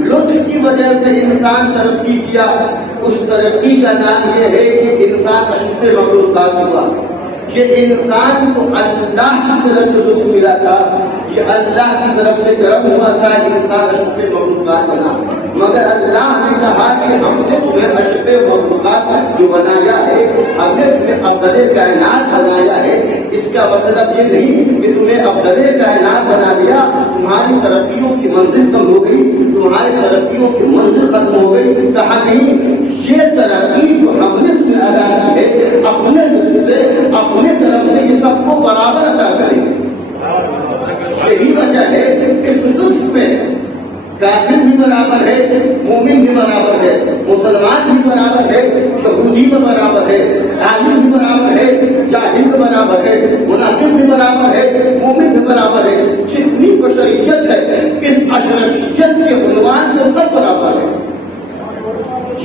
لطف کی وجہ سے انسان ترقی کیا، اس ترقی کا نام یہ ہے کہ انسان اشرف مخلوقات ہوا، کہ انسان کو اللہ کی طرف سے لطف ملا تھا، یہ اللہ کی طرف سے کرم ہوا تھا، انسان اشرف مخلوقات بنا۔ مگر اللہ نے کہا کہ ہم نے تمہیں اشرف مخلوقات جو بنایا ہے، ہم نے تمہیں افضل کائنات بنایا ہے، اس کا مطلب یہ نہیں کہ تمہیں افضل کائنات بنا دیا، تمہاری ترقیوں کی منزل کم ہو گئی، تمہاری ترقیوں کی منزل ختم ہو گئی۔ کہا نہیں، یہ ترقی جو ہم نے تمہیں ادا کی ہے اپنے لطف سے، اپنے طرف سے، یہ سب کو برابر عطا کریں گے۔ یہی وجہ ہے اس لطف میں کافر بھی برابر ہے، مومن بھی برابر ہے، مسلمان بھی برابر ہے، یہودی بھی برابر ہے، عالم بھی برابر ہے، جاہل بھی برابر ہے، منافق بھی برابر ہے، مومن بھی برابر ہے۔ جتنی بشریت ہے اس اشرفیت کے عنوان سے سب برابر ہے۔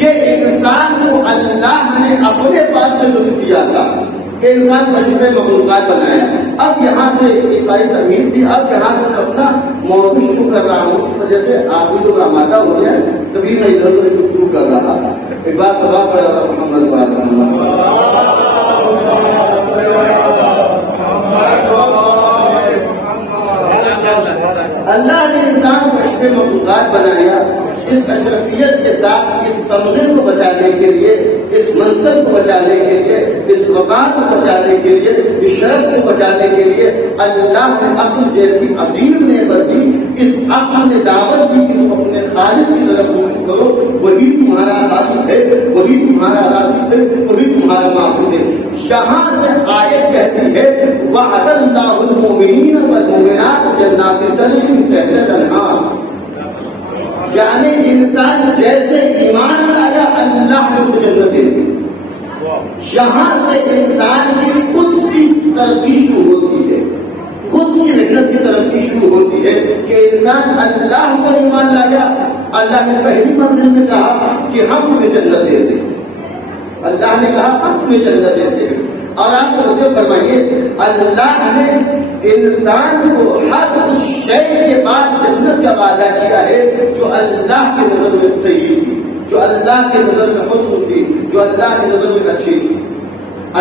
یہ انسان کو اللہ نے اپنے پاس سے لطف دیا تھا کہ انسان اشرف مخلوقات بنایا۔ اب یہاں سے یہ ساری ترمیم تھی، اب یہاں سے اپنا موضوع شروع کر رہا ہوں، اس وجہ سے آپ بھی لوگ آمادہ ہو جائیں، کبھی میں ادھر ادھر گفتگو کر رہا تھا۔ ایک بات سبا کر رہا تھا محمد اللہ نے انسان کو اشرف مخلوقات بنایا۔ اس اشرفیت کے ساتھ اس تمغے کو بچانے کے لیے، اس منصب کو بچانے کے لیے، اس وقار کو بچانے کے لیے، اس شرف کو بچانے کے لیے اللہ نے عقل جیسی عظیم نعمت دی۔ اس عقل نے دعوت دی کہ تم اپنے خالق کی طرف رجوع کرو، وہی تمہارا خالق ہے، وہی تمہارا رازق ہے، وہی تمہارا معبود ہے۔ یہاں سے آیت کہتی ہے وعد اللہ المؤمنین والمؤمنات جنات تجری من تحتها الانہار، یعنی انسان جیسے ایمان لایا اللہ نے اسے جنت دے دی۔ یہاں سے انسان کی خود کی ترقی شروع ہوتی ہے، خود کی محنت کی ترقی شروع ہوتی ہے کہ انسان اللہ پر ایمان لایا۔ اللہ نے پہلی منزل میں کہا کہ ہم تمہیں جنت دیتے ہیں، اللہ نے کہا ہم تمہیں جنت دیتے ہیں۔ اور آپ کو مجھے فرمائیے، اللہ نے انسان کو ہر اس شے کے بعد جنت کا وعدہ کیا ہے جو اللہ کی نظر میں صحیح تھی، جو اللہ کی نظر میں حسن تھی، جو اللہ کی نظر میں اچھی تھی۔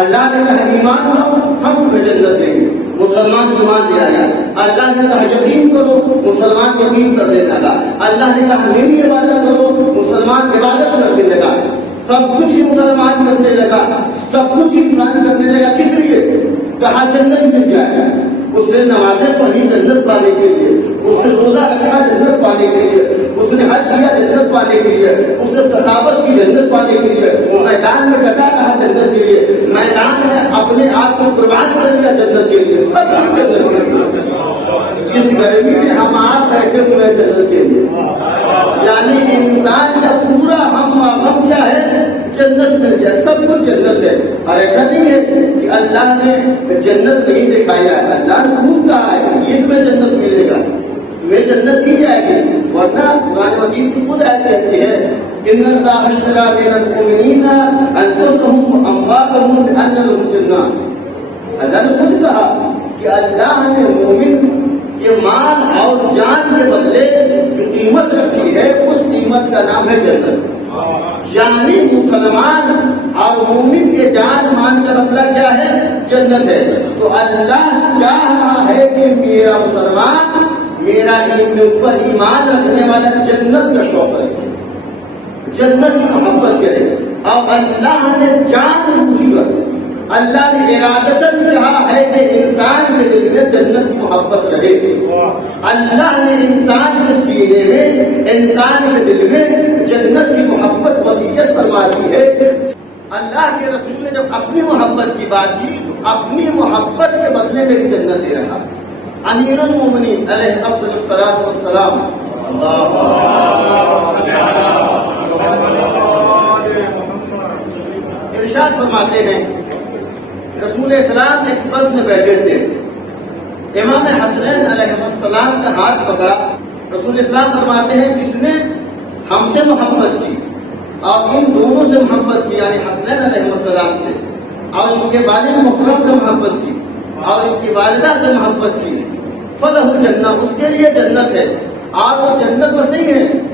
اللہ نے کہا ایمان لاؤ ہم تمہیں جنت دیں گے، مسلمان ایمان لے آیا۔ اللہ نے کہا یقین کرو، مسلمان یقین کرنے لگا۔ اللہ نے کہا میری عبادت کرو، مسلمان عبادت کرنے لگا۔ سب کچھ ہی مسلمان کرنے لگا، سب کچھ انسان کرنے لگا۔ کس لیے؟ کہا جنت مل جائے۔ اس نے نمازیں پڑھی جنت پانے کے لیے، اس نے روزہ رکھا جنت پانے کے لیے، اس نے حج کیا جنت پانے کے لیے، اس نے سخاوت کی جنت پانے کے لیے، وہ میدان میں ڈٹا رہا جنت کے لیے، میدان میں اپنے آپ کو قربان کر دیا جنت کے لیے، سب جنت کے لیے۔ اس گرمی میں ہم آپ بیٹھے ہوئے ہیں جنت کے لیے، یعنی انسان کا پورا ہم کیا ہے؟ جنت مل جائے، سب کچھ جنت ہے۔ اور ایسا نہیں ہے کہ اللہ نے جنت نہیں دکھایا ہے، اللہ نے خوب کہا ہے یہ تمہیں جنت ملے گا، تمہیں جنت دی جائے گی۔ ورنہ قرآن مجید کی خود آیت کہتی ہے ان اللہ اشتری من المؤمنین انفسهم واموالهم بان لهم الجنہ۔ اللہ نے خود کہا کہ اللہ نے مومن کے مال اور جان کے بدلے جو قیمت رکھی ہے اس قیمت کا نام ہے جنت۔ یعنی مسلمان اور مومن کے جان مان کا مطلب کیا ہے؟ جنت ہے۔ تو اللہ چاہ رہا ہے کہ میرا مسلمان، میرا پر ایمان رکھنے والا جنت کا شوق رکھے، جنت کی محبت کرے۔ اور اللہ نے جان بوجھ کر، اللہ نے ارادتاً چاہا ہے کہ انسان کے دل میں جنت کی محبت رہے۔ اللہ نے انسان کے سینے میں، انسان کے دل میں جنت کی محبت وصیت فرما دی ہے۔ اللہ کے رسول نے جب اپنی محبت کی بات کی تو اپنی محبت کے بدلے میں بھی جنت دے رہا۔ امیر المومنین علیہ افضل الصلاۃ والسلام ارشاد فرماتے ہیں رسول اسلام ایک بس میں بیٹھے تھے، امام حسنین علیہ السلام کا ہاتھ پکڑا۔ رسول اسلام فرماتے ہیں جس نے ہم سے محبت کی اور ان دونوں سے محبت کی، یعنی حسنین علیہ السلام سے اور ان کے والد محترم سے محبت کی اور ان کی والدہ سے محبت کی، فلہ الجنہ، اس کے لیے جنت ہے۔ اور وہ جنت بس نہیں ہے،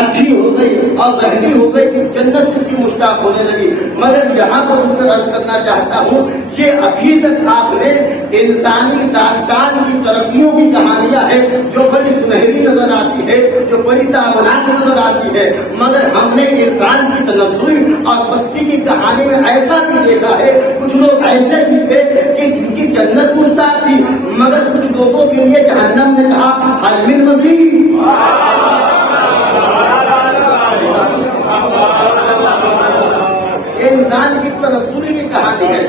اچھی ہو گئی اور گہری ہو گئی کہ جنت اس کی مشتاق ہونے لگی. مگر یہاں پر ان کو عرض کرنا چاہتا ہوں کہ ابھی تک آپ نے انسانی داستان کی ترقیوں کی کہانیاں ہیں جو بڑی سنہری نظر آتی ہے, جو بڑی تابناک نظر آتی ہے, مگر ہم نے انسان کی تنزلی اور پستی کی کہانی میں ایسا بھی دیکھا ہے. کچھ لوگ ایسے بھی تھے کہ جن کی جنت مشتاق تھی, مگر کچھ لوگوں کے لیے جہنم نے کہا حل من مزید. انسان کی تنزلی کی کہانی ہے.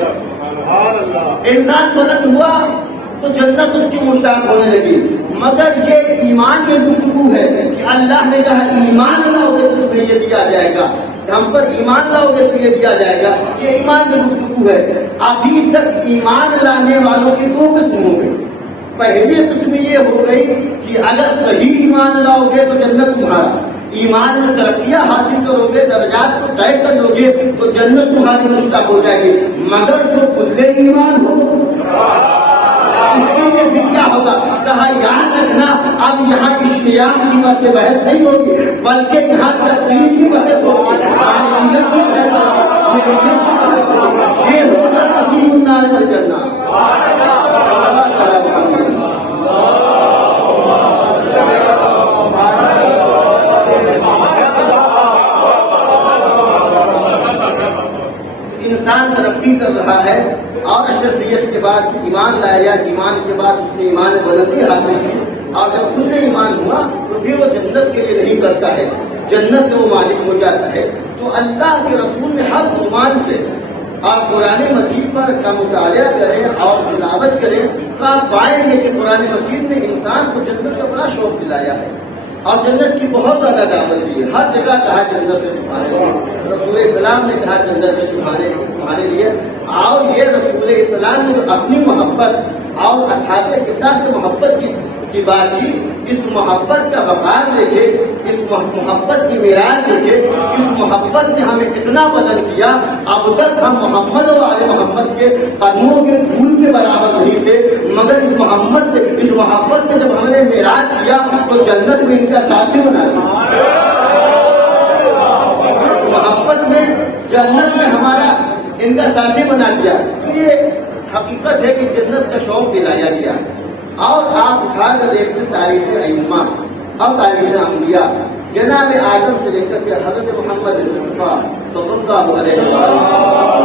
انسان بلند ہوا تو جنت اس کی مشتاق ہونے لگی, مگر یہ ایمان کی گفتگو ہے کہ اللہ نے کہا ایمان لاؤ گے تو تمہیں یہ دیا جائے گا, ہم پر ایمان لاؤ گے تو یہ دیا جائے گا. یہ ایمان کی گفتگو ہے. ابھی تک ایمان لانے والوں کی دو قسم ہو گئی. پہلی قسم یہ ہو گئی کہ اگر صحیح ایمان لاؤ گے تو جنت تمہارا, ایمان میں ترقیاں حاصل کرو گے, درجات کو طے کر لو گے تو جنت تمہاری مشتاق ہو جائے گی. مگر جو کلے ایمان ہو اس کے لیے پھر کیا ہوگا؟ کہا یاد رکھنا اب یہاں اشتیاق کی بات پہ بحث نہیں ہوگی, بلکہ یہاں تفصیل کی بحث ہوگی. یہ ہوگا عظیم النار میں چلنا. انسان ترقی کر رہا ہے اور اشرفیت کے بعد ایمان لایا, ایمان کے بعد اس نے ایمان بلندی حاصل کی, اور جب خود نے ایمان ہوا تو پھر وہ جنت کے لیے نہیں کرتا ہے, جنت کا وہ مالک ہو جاتا ہے. تو اللہ کے رسول نے ہر عنوان سے آپ قرآن مجید پر کا مطالعہ کریں اور تلاوت کریں تو آپ پائیں گے کہ قرآن مجید میں انسان کو جنت کا بڑا شوق دلایا ہے اور جنت کی بہت زیادہ دعوت دی ہے. ہر جگہ کہا جنت ہے تمہارے لیے, رسول اسلام نے کہا جنت ہے تمہارے لیے. اور یہ رسول اسلام نے اپنی محبت اور اصحاب کے ساتھ محبت کی بات کی, اس محبت کا وقار دیکھے, اس محبت کی معیار دیکھے, اس محبت نے ہمیں اتنا بدل کیا. اب تک ہم محمد اور آل محمد کے قدموں کے پھول کے برابر نہیں تھے, مگر اس محبت میں جب ہم نے معراج کیا تو جنت میں ان کا ساتھی بنا دیا. اس محبت میں جنت میں ہمارا ان کا ساتھی بنا دیا. یہ حقیقت ہے کہ جنت کا شوق دلایا گیا. اور آپ اٹھا کر دیکھ لیں تاریخ ائمہ اور تاریخ انبیاء, جناب آدم سے لے کر کے حضرت محمد مصطفیٰ صلی اللہ علیہ وسلم,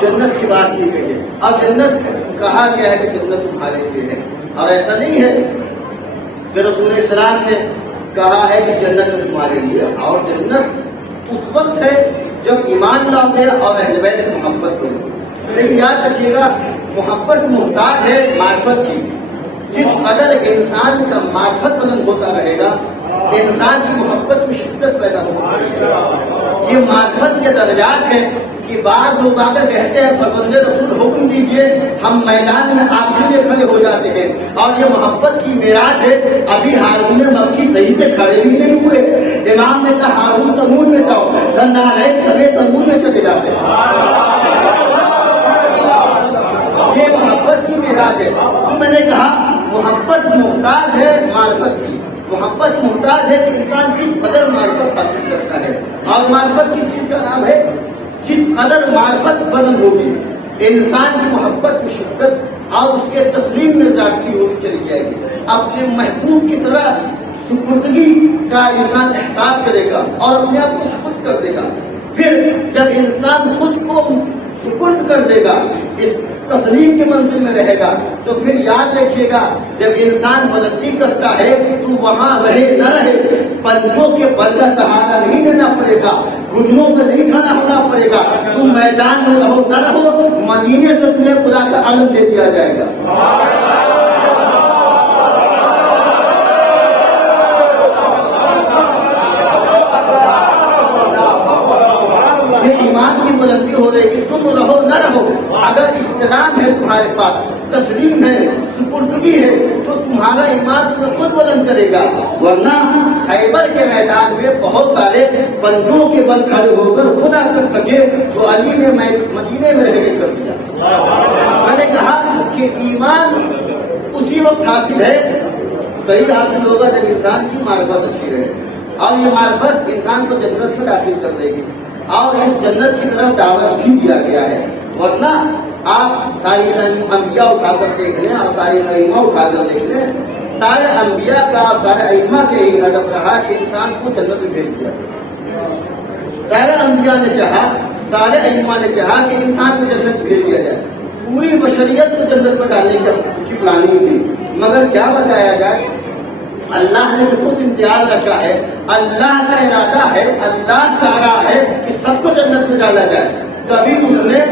جنت کی بات کی گئی ہے اور جنت کہا گیا ہے کہ جنت تمہارے لیے ہے. اور ایسا نہیں ہے کہ رسول اسلام نے کہا ہے کہ جنت تمہارے لیے, اور جنت اس وقت ہے جب ایمان لاؤ گے اور اہل بیت سے محبت کرو. لیکن یاد رکھیے گا محبت محتاج ہے معرفت کی. جس قدر انسان کا معرفت بلند ہوتا رہے گا انسان کی محبت میں شدت پیدا ہوتی رہے گا. یہ معرفت کے درجات ہیں کہ بعض لوگ آ کر کہتے ہیں فرزند رسول حکم دیجئے, ہم میدان میں آپ کے لیے کھڑے ہو جاتے ہیں. اور یہ محبت کی معراج ہے. ابھی ہارون مکی صحیح سے کھڑے بھی نہیں ہوئے, امام نے کہا ہارون تنور میں جاؤ, نارائن سمیت تنور میں چلے جاتے ہیں. یہ محبت کی معراج ہے. تو میں نے کہا محبت محتاج ہے معرفت کی. محبت محتاج ہے کہ انسان کس قدر معرفت حاصل کرتا ہے. اور معرفت کس چیز کا نام ہے؟ جس قدر معرفت بلند ہوگی انسان کی محبت کی شدت اور اس کے تسلیم میں زیادتی ہوتی چلی جائے گی. اپنے محبوب کی طرح سپردگی کا انسان احساس کرے گا اور اپنے آپ کو سپرد کر دے گا. پھر جب انسان خود کو سپرد کر دے گا, اس تسلیم کے منزل میں رہے گا, تو پھر یاد رکھیے گا جب انسان بلندی کرتا ہے تو وہاں رہے نہ رہے پنجوں کے بل کا سہارا نہیں لینا پڑے گا, گھٹنوں پہ نہیں کھڑا ہونا پڑے گا. تم میدان میں رہو نہ رہو, مدینے سے تمہیں خدا کا علم دے دیا جائے گا. ایمان کی بلندی ہو رہی ہے, تم رہو نہ رہو, اگر استلام ہے تمہارے پاس, تسلیم ہے, سپردگی ہے, تو تمہارے تمہارا ایمان تمہیں خود بلند کرے گا، ورنہ خیبر کے میدان میں بہت سارے پنجوں کے بل کھڑے ہو کر خدا کر سکے جو علی نے مدینے میں رہ کے کر دیا۔ میں نے کہا کہ ایمان اسی وقت حاصل ہے، صحیح حاصل ہوگا جب انسان کی معرفت اچھی رہے، اور یہ معرفت انسان کو جنت میں داخل کر دے گی، اور اس جنت کی طرف دعوت بھی دیا گیا ہے۔ ورنہ آپ تاریخ انبیاء اٹھا کر دیکھ لیں اور تاریخ ائمہ اٹھا کر دیکھ لیں، سارے انبیاء کا سارے ائمہ کے یہی ہدف رہا کہ انسان کو جنت میں بھیج دیا جائے۔ سارے انبیاء نے چاہا، سارے ائمہ نے چاہا کہ انسان کو جنت بھیج دیا جائے، پوری بشریت کو جنت میں ڈالنے کی پلاننگ تھی، مگر کیا بتایا جائے، اللہ نے خود امتیاز رکھا ہے، اللہ کا ارادہ ہے، اللہ چاہ رہا ہے کہ سب کو جنت میں ڈالا جائے، کبھی اس نے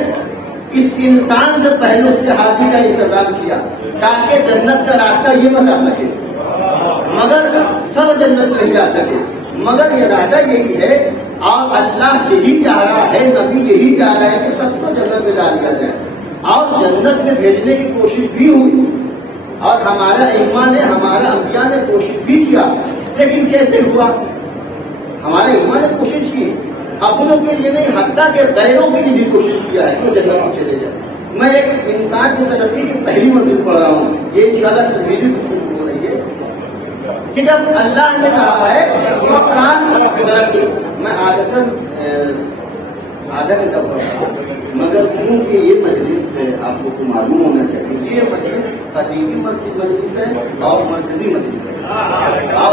اس انسان سے پہلے اس کے ہاتھی کا انتظام کیا تاکہ جنت کا راستہ یہ بتا سکے، مگر سب جنت میں جا سکے، مگر ارادہ یہی ہے اور اللہ یہی چاہ رہا ہے، نبی یہی چاہ رہا ہے کہ سب کو جنت میں ڈال دیا جائے، اور جنت میں بھیجنے کی کوشش بھی ہوئی، اور ہمارا ائمہ نے، ہمارا انبیاء نے کوشش بھی کیا، لیکن کیسے ہوا؟ ہمارے ائمہ نے کوشش کی، اپنوں کے لیے نہیں، حتیٰ کہ غیروں کے لیے بھی کوشش کیا ہے کہ جنت میں چلے جائے۔ میں ایک انسان کی ترقی کی پہلی منزل پڑھ رہا ہوں، یہ انشاءاللہ میری گفتگو ہو رہی ہے کہ جب اللہ نے کہا ہے انسان ترقی، میں عادتاً آدھا گھنٹہ پڑھ رہا ہوں، مگر چونکہ یہ مجلس ہے، آپ کو معلوم ہونا چاہیے، یہ مجلس قدیمی مجلس ہے اور مرکزی مجلس ہے، اور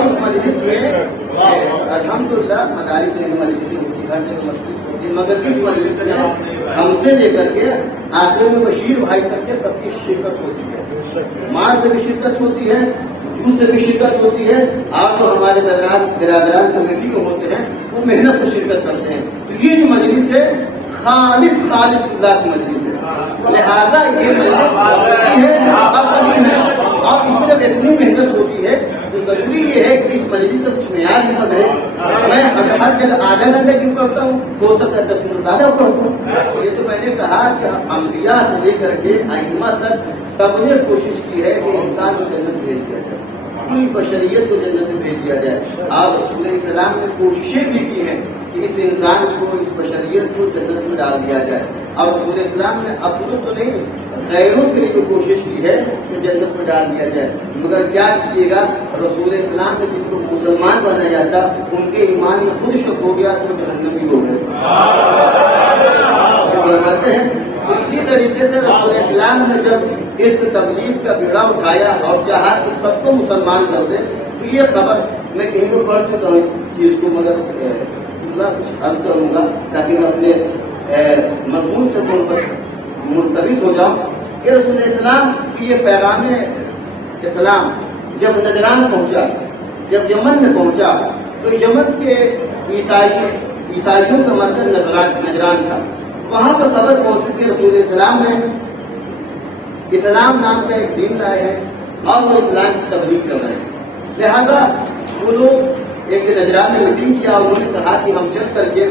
اس مجلس میں الحمدللہ مدارس میں مجلسیں ہوتی، ہر جگہ مسجد ہوتی، مگر اس مجلس میں ہم سے لے کر کے آخر میں بشیر بھائی تک کے سب کی شرکت ہوتی ہے، ماں سے بھی شرکت ہوتی ہے، جوس سے بھی شرکت ہوتی ہے، اور جو ہمارے برادران کمیٹی کے ہوتے ہیں وہ محنت سے شرکت کرتے ہیں۔ تو یہ جو مجلس ہے خالص اللہ کی مجلس ہے، لہذا یہ مجلس ہے اور قدیم ہے، اور اس میں جب اتنی محنت ہوتی ہے تو ضروری یہ ہے کہ اس مجلس کا کچھ معیار نکل ہے۔ میں ہر جگہ آدھا گھنٹہ کیوں کرتا ہوں، ہو سکتا ہے 10 منٹ زیادہ پڑھتا ہوں۔ یہ تو میں نے کہا کہ انبیاء سے لے کر کے ائمہ تک سب نے کوشش کی ہے کہ انسان کو جنت بھیج دیا جائے، پوری بشریت کو جنت میں بھیج دیا جائے، اور رسول السلام نے کوششیں بھی کی ہیں کہ اس انسان کو، اس بشریت کو جنت میں ڈال دیا جائے، اور رسول السلام نے اپنوں تو نہیں غیروں کے لیے کوشش کی ہے کہ جنت میں ڈال دیا جائے، مگر کیا کیجیے گا، رسول اسلام نے جن کو مسلمان بنایا جاتا ان کے ایمان میں خود شک ہو گیا تو جہنمی ہو گئے۔ ہیں تو اسی طریقے سے رسول اسلام نے جب اس تبلیغ کا بیڑا اٹھایا اور چاہا کہ سب کو مسلمان کر دے، تو یہ خبر میں کہیں پر پڑھ چکا ہوں اس چیز کو، مگر کچھ عرض کروں گا تاکہ میں اپنے مضمون سے مرتبط ہو جاؤں کہ رسول اسلام کی یہ پیغام اسلام جب نجران پہنچا، جب یمن میں پہنچا، تو یمن کے عیسائیوں کا مرکز نجران تھا، وہاں پر خبر پہنچی کہ رسول اسلام نے اسلام نام کا ایک دین لائے ہیں اور وہ اسلام کی تبلیغ کر رہے ہیں، لہذا وہ لوگ ایک نجران میں میٹنگ کیا، انہوں نے کہا کہ ہم چل کر کے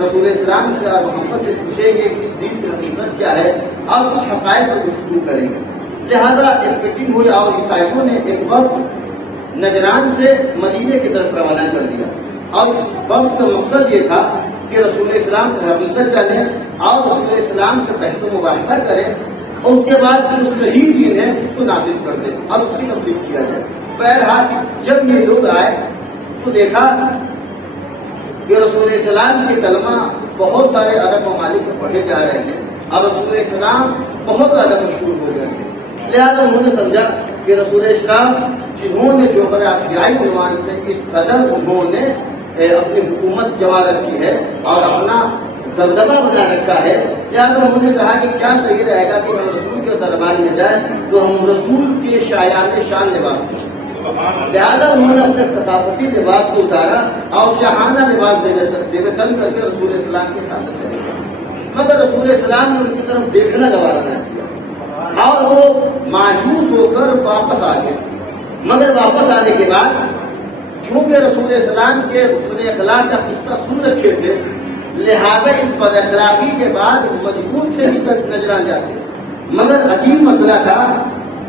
رسول اسلام سے اور محمد سے پوچھیں گے کہ اس دین کی حقیقت کیا ہے اور کچھ حقائق پر گفتگو کریں گے۔ لہذا ایک میٹنگ ہوئی اور عیسائیوں نے ایک وفد نجران سے مدینے کی طرف روانہ کر دیا، اور اس وفد کا مقصد یہ تھا کہ رسول اسلام سے حقیقت جانیں اور رسول اسلام سے بحث و مباحثہ کریں، اور اس کے بعد جو صحیح دین ہے اس کو نافذ کر دیں اور اس کی تبلیغ کیا جائے۔ بہرحال جب یہ لوگ آئے تو دیکھا کہ رسول اسلام کے کلمہ بہت سارے عرب ممالک میں پڑھے جا رہے ہیں اور رسول اسلام بہت زیادہ مشہور ہو گئے ہیں، لہٰذا انہوں نے سمجھا کہ رسول اسلام جنہوں نے جوہر افزائی عنوان سے اس قدر انہوں نے اپنی حکومت جما رکھی ہے اور اپنا دبدبہ بنا رکھا ہے، لہٰذا انہوں نے کہا کہ کیا صحیح رہے گا کہ ہم رسول کے دربار میں جائیں تو ہم رسول کے شایان شان لباس دیں۔ لہٰذا انہوں نے اپنے ثقافتی لباس کو اتارا اور شاہانہ لباس تن کر کے رسول اسلام کے سامنے چلے گئے، مگر رسول اسلام نے ان کی طرف دیکھنا گوارا نہ کیا اور وہ مایوس ہو کر واپس آ گئے، مگر واپس آنے کے بعد چونکہ رسول اسلام کے حسن اخلاق کا قصہ سن رکھے تھے لہذا اس بد اخلاقی کے بعد مجبور تھے نجران جاتے، مگر عجیب مسئلہ تھا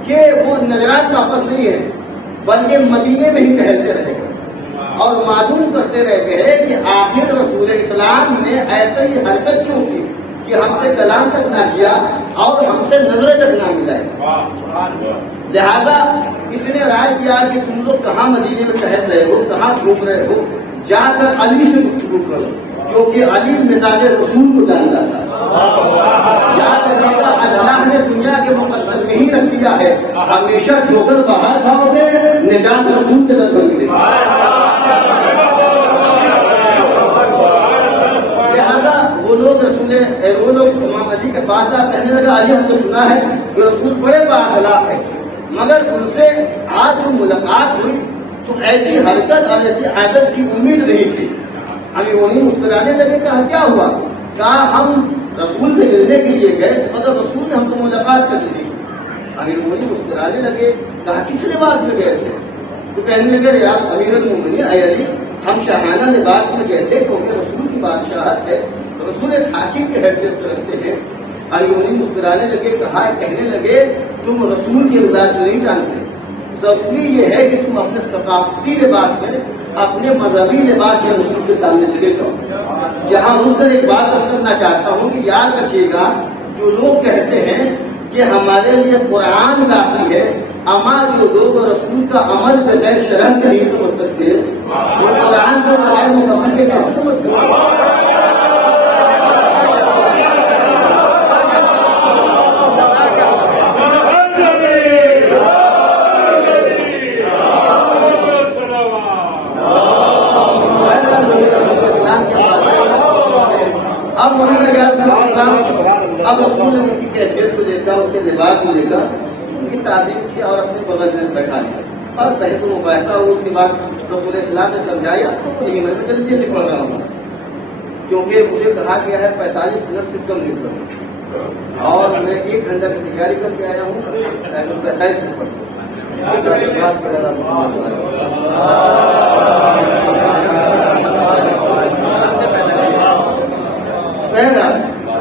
کہ وہ نجران واپس نہیں ہے بلکہ مدینے میں ہی ٹہلتے رہے اور معلوم کرتے رہتے ہیں کہ آخر رسول اسلام نے ایسے ہی حرکت کیوں کی کہ ہم سے کلام تک نہ کیا اور ہم سے نظریں تک نہ ملائے۔ لہذا اس نے رائے کیا کہ تم لوگ کہاں مدینے میں ٹہل رہے ہو، کہاں گھوم رہے ہو، جا کر علی سے گفتگو کرو، کیونکہ علی مزاج رسول کو جانتا تھا۔ یاد رکھیے گا اللہ نے دنیا کے مقدس میں ہی رکھ دیا ہے، ہمیشہ ٹھوکر باہر کھاؤ گے نجات رسول کے دربار سے۔ وہ لوگ امام علی کے پاس آ کہنے لگا علی ہم تو سنا ہے کہ رسول بڑے بااخلاق ہے، مگر ان سے آج جو ملاقات ہوئی تو ایسی حرکت اور ایسی عادت کی امید نہیں تھی۔ ابھی وہی مسکرانے لگے، کہا کیا ہوا؟ کہا ہم رسول سے ملنے کے لیے گئے مگر رسول نے ہم سے ملاقات کر لی۔ ابھی وہی مسکرانے لگے، کہا کس لباس میں گئے تھے؟ تو کہنے لگے یا امیر المومنین اے علی ہم شاہانہ لباس میں گئے تھے کیونکہ رسول کی بادشاہت ہے، رسول ایک حاکم کی حیثیت سے رکھتے ہیں۔ علی مسکرانے لگے، کہا کہنے لگے تم رسول کے مزاج نہیں جانتے، ضروری یہ ہے کہ تم اپنے ثقافتی لباس میں اپنے مذہبی لباس میں رسول کے سامنے چلے جاؤ۔ یہاں رک کر ایک بات عرض کرنا چاہتا ہوں کہ یاد رکھیے گا جو لوگ کہتے ہیں کہ ہمارے لیے قرآن کافی ہے، اما جو لوگ رسول کا عمل بغیر شرح کے نہیں سمجھ سکتے وہ قرآن کو بغیر مفہوم کے کیسے سمجھ سکتے؟ اب رسول نے ان کی کیفیت کو دیکھا، ان کے لباس کو دیکھا، ان کی تعظیم کی اور اپنے بغل میں بیٹھا لیا اور بحث و مباحثہ ہو۔ اس کے بعد رسول اسلام نے سمجھایا نہیں میں جلدی جلدی پڑھ رہا ہوں کیونکہ مجھے کہا گیا ہے 45 منٹ سے کم نہیں پڑھوں اور میں 1 گھنٹہ کی تیاری کر کے آیا ہوں، 45 منٹ پڑھ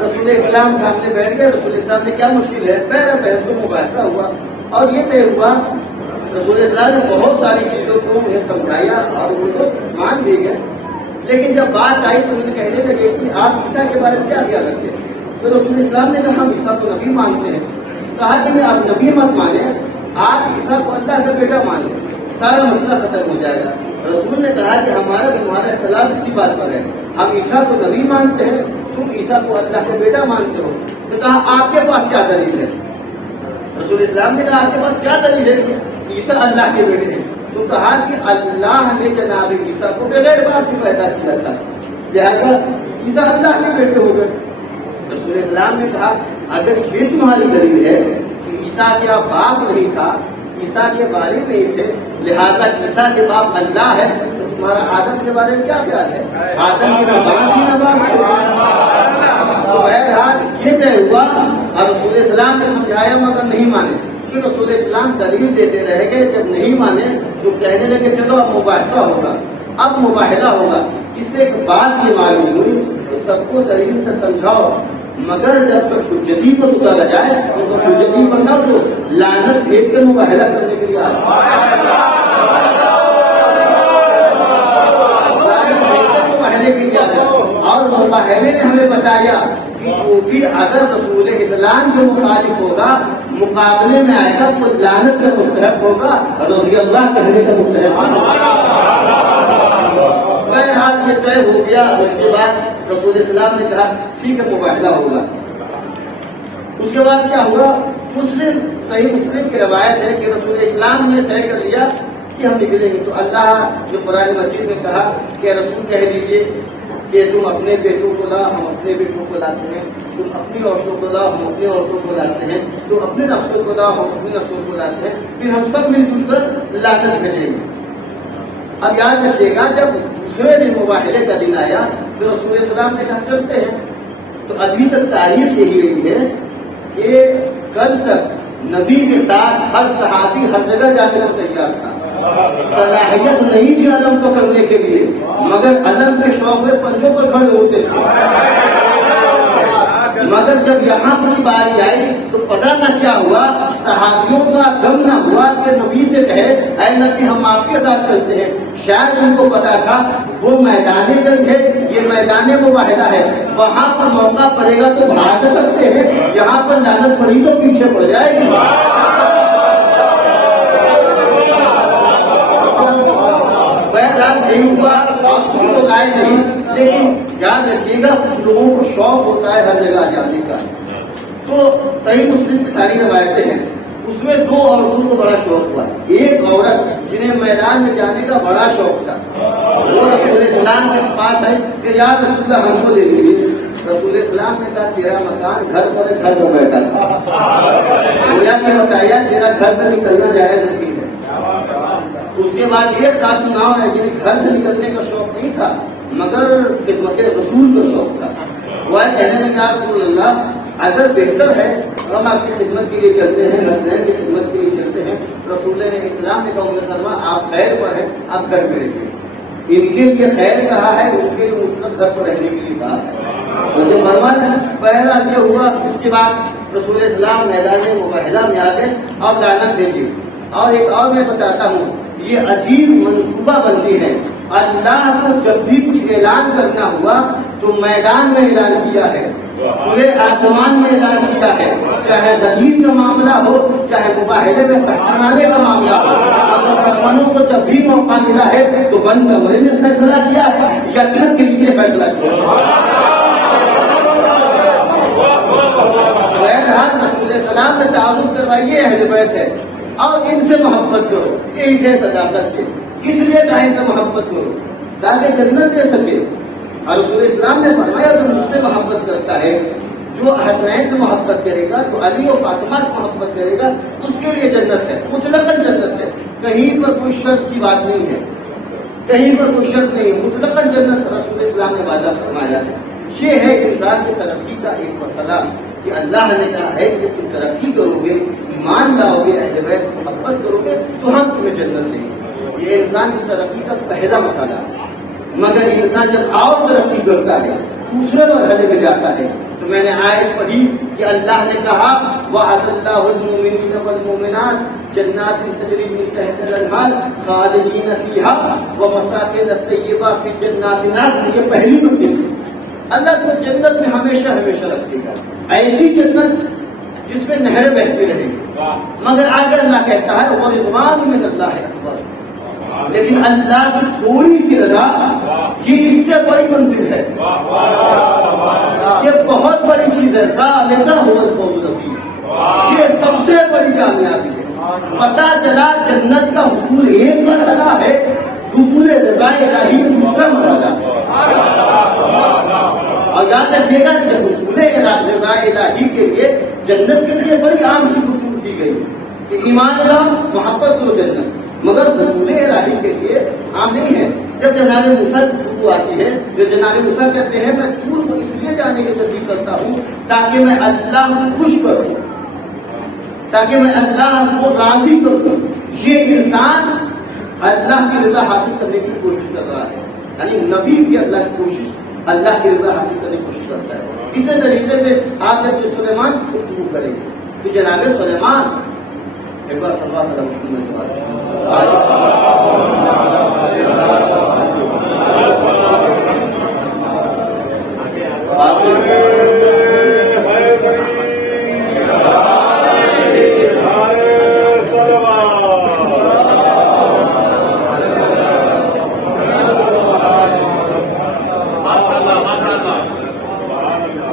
رسول اسلام سامنے بیٹھ گئے۔ رسول اسلام نے کیا مشکل ہے، پہلا بحث و مباحثہ ہوا اور یہ طے ہوا۔ رسول اسلام نے بہت ساری چیزوں کو انہیں سمجھایا اور وہ لوگ مان بھی گئے، لیکن جب بات آئی تو انہیں کہنے لگے کہ آپ عیسیٰ کے بارے میں کیا خیال رکھتے ہیں؟ تو رسول اسلام نے کہا ہم عیسیٰ کو نبی مانتے ہیں۔ کہا کہ آپ نبی مت مانیں، آپ عیسیٰ کو اللہ کا بیٹا مان لیں، سارا مسئلہ ختم ہو جائے گا۔ رسول نے کہا کہ ہمارا تمہارا اختلاف اسی بات پر ہے، ہم عیسیٰ کو نبی مانتے ہیں، تم عیسیٰ کو اللہ کا بیٹا مانتے ہو۔ تو کہا آپ کے پاس کیا دلیل ہے؟ رسول اسلام نے کہا آپ کے پاس کیا دلیل ہے کہ عیسیٰ اللہ کے بیٹے ہیں؟ تو کہا کہ اللہ نے جناب عیسیٰ کو بغیر باپ کے پیدا کیا تھا، لہٰذا عیسیٰ اللہ کے بیٹے ہو گئے۔ رسول اسلام نے کہا اگر یہ تمہاری دلیل ہے کہ عیسیٰ کا باپ نہیں تھا، عیسیٰ کے والد نہیں تھے، لہٰذا عیسیٰ کے باپ اللہ ہے، تو تمہارا آدم کے بارے میں کیا خیال ہے؟ آدم کے باپ ہی نہ باپ تو بہرحال یہ طے ہوا اور رسول اسلام نے سمجھایا مگر نہیں مانے۔ پھر رسول اسلام دلیل دیتے رہ گئے، جب نہیں مانے تو کہنے لگے چلو اب مباحثہ ہوگا، اب مباہلہ ہوگا۔ اس سے ایک بات یہ معلوم ہوئی کہ سب کو دلیل سے سمجھاؤ، مگر جب تک حجتی پر اتارا جائے تو حجتی پر نہ تو لعنت بھیج کر مباہلہ کرنے کے لیے اور مباہلے نے ہمیں بتایا کہ جو بھی اگر رسول اسلام کے مخالف ہوگا مقابلے میں آئے گا تو لعنت کا مستحق ہوگا، رضی اللہ کہنے کا مستحق ہوگا۔ بہرحال یہ طے ہو گیا۔ اس کے بعد رسول اسلام نے کہا ٹھیک ہے مباہلہ ہوگا۔ اس کے بعد کیا ہوا؟ صحیح مسلم کی روایت ہے کہ رسول اسلام نے طے کر لیا کہ ہم نکلیں گے، تو اللہ نے قرآن مجید میں کہا کہ رسول کہہ دیجیے کہ تم اپنے بیٹوں کو لا، ہم اپنے بیٹوں کو لاتے ہیں، تم اپنی عورتوں کو لا، ہم اپنی عورتوں کو لاتے ہیں، تم اپنے نفسوں کو لا، ہم اپنے نفسوں کو لاتے ہیں، پھر ہم سب مل جل کر لعنت بھیجیں گے۔ اب یاد رکھیے گا جب دوسرے دن مباہلے کا دن آیا تو رسول السلام نے کہا چلتے ہیں۔ تو ابھی تک تاریخ یہی رہی ہے کہ کل تک نبی کے ساتھ ہر صحابی ہر جگہ جانے کو تیار تھا، صلاحیت نہیں تھی علم کو کرنے کے لیے، مگر علم کے شوق میں پنجوں پر کھڑے ہوتے تھے۔ مگر جب یہاں کی باری آئی تو پتہ نہ کیا ہوا، صحابیوں کا غم نہ ہوا کہ نبی سے کہے اے نبی ہم آپ کے ساتھ چلتے ہیں۔ شاید ان کو پتا تھا وہ میدان جنگ ہے، یہ میدان مباہلہ ہے، وہاں پر موقع پڑے گا تو بھاگ سکتے ہیں، یہاں پر لعنت پڑی تو پیچھے پڑ جائے گی۔ بہرحال یہی ہوا، کچھ لوگ آئے نہیں، لیکن یاد رکھیے گا کچھ لوگوں کو شوق ہوتا ہے ہر جگہ جانے کا۔ تو صحیح مسلم کی ساری روایتیں ہیں، اس میں دو عورتوں کو بڑا شوق ہوا۔ ایک عورت جنہیں میدان میں جانے کا بڑا شوق تھا، وہ رسول اسلام کے پاس ہے کہ یا رسول اللہ ہم کو دے دیجیے۔ رسول اسلام نے کہا تیرا مکان گھر پر گھر ہو بیٹھا تھا، گویا کہ بتایا تیرا گھر سے نکلنا جائز نہیں ہے۔ اس کے بعد ایک خاتون اور ہے جنہیں گھر سے نکلنے کا شوق نہیں تھا مگر خدمت رسول کا شوق تھا۔ وہ کہنے لگے یا رسول اللہ اگر بہتر ہے ہم آپ کی خدمت کے لیے چلتے ہیں، نسلین کی خدمت کے لیے چلتے ہیں۔ رسول نے اسلام نے کہا سلمہ آپ خیر پر ہیں، آپ گھر میں رہتے ہیں۔ ان کے لیے خیر کہا ہے، ان کے لیے مطلب گھر پر رہنے کے لیے کہا ہے۔ مجھے فرمانا پہلا یہ ہوا، اس کے بعد رسول اسلام میدان مباہلہ میں آ گئے اور لعنت بھیجی۔ اور ایک اور میں بتاتا ہوں، یہ عجیب منصوبہ بندی ہے۔ اللہ کو جب بھی کچھ اعلان کرنا ہوا تو میدان میں اعلان کیا ہے، پورے آسمان میں اعلان کیا ہے، چاہے دلیل کا معاملہ ہو، چاہے مباہلے میں پہچانے کا معاملہ ہو۔ اگر دشمنوں کو جب بھی موقع ملا ہے تو بند کمرے میں فیصلہ کیا یا چھت کے نیچے فیصلہ کیا۔ بہرحال رسول السلام نے تعارف کروائیے اہل بیت ہے اور ان سے محبت کرو، یہی سے صداقت کے اس لیے کہیں سے محبت کرو تاکہ جنت دے سکے۔ اور رسول اسلام نے فرمایا جو مجھ سے محبت کرتا ہے، جو حسنین سے محبت کرے گا، جو علی و فاطمہ سے محبت کرے گا، اس کے لیے جنت ہے، مطلقاً جنت ہے، کہیں پر کوئی شرط کی بات نہیں ہے، کہیں پر کوئی شرط نہیں ہے، مطلقاً جنت رسول اسلام نے وعدہ فرمایا ہے۔ یہ ہے انسان کی ترقی کا ایک مرحلہ کہ اللہ نے کہا ہے کہ تم ترقی کرو گے، ایمان لاؤ گے، اہل بیت سے محبت کرو گے تو ہم تمہیں جنت دیں گے۔ یہ انسان کی ترقی کا پہلا مرحلہ ہے۔ مگر انسان جب اور ترقی کرتا ہے، دوسرے مرحلے میں جاتا ہے، تو میں نے آیت پڑھی کہ اللہ نے کہا وعد اللہ المؤمنین والمؤمنات جنات تجری من تحتها الانہار خالدین فیہا ومساکن طیبہ فی جنات النعیم۔ یہ پہلی منزل ہے، اللہ کو جنت میں ہمیشہ ہمیشہ رکھے گا، ایسی جنت جس میں نہریں بہتی رہیں گی۔ مگر آگے اللہ کہتا ہے ورضوان من اللہ اکبر، لیکن اللہ کی تھوڑی سی رضا یہ اس سے بڑی منزل ہے، یہ بہت بڑی چیز ہے۔ ذالک هو الفوز العظیم، یہ سب سے بڑی کامیابی ہے۔ پتہ چلا جنت کا حصول ایک مرحلہ ہے، حصول رضا الہی دوسرا مرحلہ ہے۔ اور یاد رکھیے گا کہ حصول رضا الہی کے لیے جنت کے لیے بڑی عام سی گفتگو کی گئی کہ ایمان لا محبت کرو جنت، مگر حصول الہی کے لیے عام نہیں ہے۔ جب جناب موسیٰ کی گفتگو آتی ہے، جو جناب موسیٰ کہتے ہیں میں طور کو اس لیے جانے کی ترغیب کرتا ہوں تاکہ میں اللہ کو خوش کروں، تاکہ میں اللہ کو راضی کروں۔ یہ انسان اللہ کی رضا حاصل کرنے کی کوشش کر رہا ہے، یعنی نبی بھی اللہ کی کوشش، اللہ کی رضا حاصل کرنے کی کوشش کرتا ہے۔ اسی طریقے سے آپ جب جو سلیمان کی گفتگو کریں گے تو جناب سلیمان ایک بار صلی اللہ علیہ وسلم